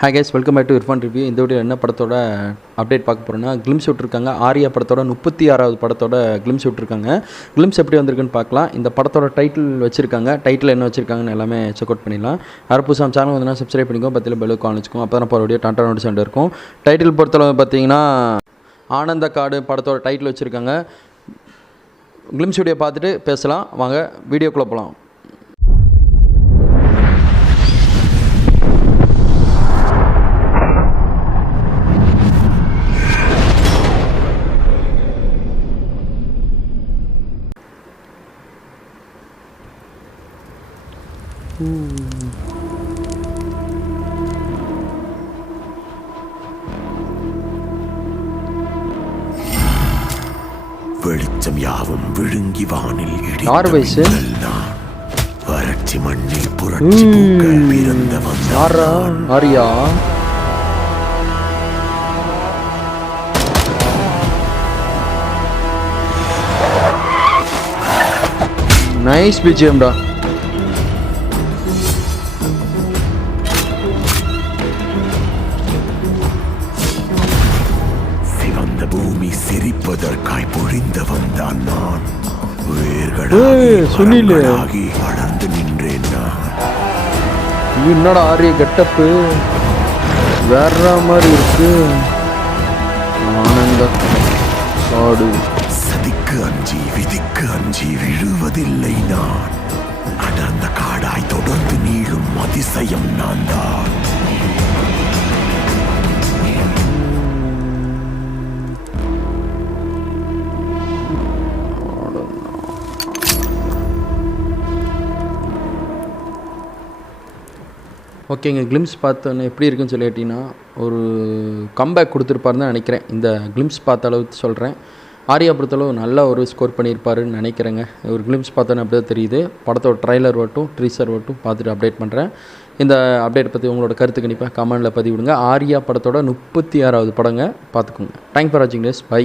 Hi guys, welcome back to Irfan review. இந்த video என்ன படத்தோட அப்டேட் பார்க்க போகிறோன்னா, கிளிம்ஸ் விட்டுருக்காங்க. ஆரியா படத்தோட 36வது படத்தோட கிளிம்ஸ் விட்டுருக்காங்க. கிளிம்ஸ் எப்படி வந்திருக்குன்னு பார்க்கலாம். இந்த படத்தோட டைட்டில் வச்சுருக்காங்க. டைட்டில் என்ன வச்சுருக்காங்கன்னு எல்லாமே செக் அவுட் பண்ணிடலாம். புதுசாக சேனல் வந்து சப்ஸ்கிரைப் பண்ணிக்கோ, பற்றியில் பெல் கால் வச்சுக்கோம். அப்போ தான் போகிற வீடியோ டன்டா நோட்டிஸ் இருக்கும். டைட்டில் பொறுத்தளவு பார்த்தீங்கன்னா, ஆனந்த காடு படத்தோட டைட்டில் வச்சுருக்காங்க. கிளிம்ஸ் வீடியோ பார்த்துட்டு பேசலாம் வாங்க, வீடியோக்குள்ளே போகலாம். வெளிச்சம் யாவும் விழுங்கி வானில் யார் வயசு? வறட்சி மண்ணில் புரட்சி பூக்கள் பிறந்தவன் ஆரியா. நைஸ் பிஜிஎம்டா. சிவந்த பூமி சிரிப்பதற்காய் பொழிந்தவன் தான் நான். வேர்களாகி வளர்ந்து நின்றேன் நான். என்னடா ஆரிய கெட்டப்பு வேற மாதிரி இருக்கு. ஆனந்த காடு. சதிக்கு அஞ்சி விதிக்கு அஞ்சி விழுவதில்லை நான். அடர்ந்த காடாய் தொடர்ந்து நீளும் அதிசயம் நான் தான். ஓகேங்க, கிளிம்ஸ் பார்த்தோன்னே எப்படி இருக்குன்னு சொல்லிட்டீங்கன்னா, ஒரு கம்பேக் கொடுத்துருப்பாருன்னு தான் நினைக்கிறேன். இந்த கிளிம்ஸ் பார்த்த அளவுக்கு சொல்கிறேன். ஆரியா பொறுத்தளவு நல்ல ஒரு ஸ்கோர் பண்ணியிருப்பாருன்னு நினைக்கிறேங்க. ஒரு கிளிம்ஸ் பார்த்தோன்னே அப்படி தான் தெரியுது. படத்தோட ட்ரைலர் வரட்டும், ட்ரீசர் வரட்டும் பார்த்துட்டு அப்டேட் பண்ணுறேன். இந்த அப்டேட் பற்றி உங்களோட கருத்து கணிப்பாக கமெண்டில் பதிவிடுங்க. ஆரியா படத்தோட 36வது படங்க, பார்த்துக்கோங்க. தேங்க் ஃபார் வாட்சிங் திஸ். பை.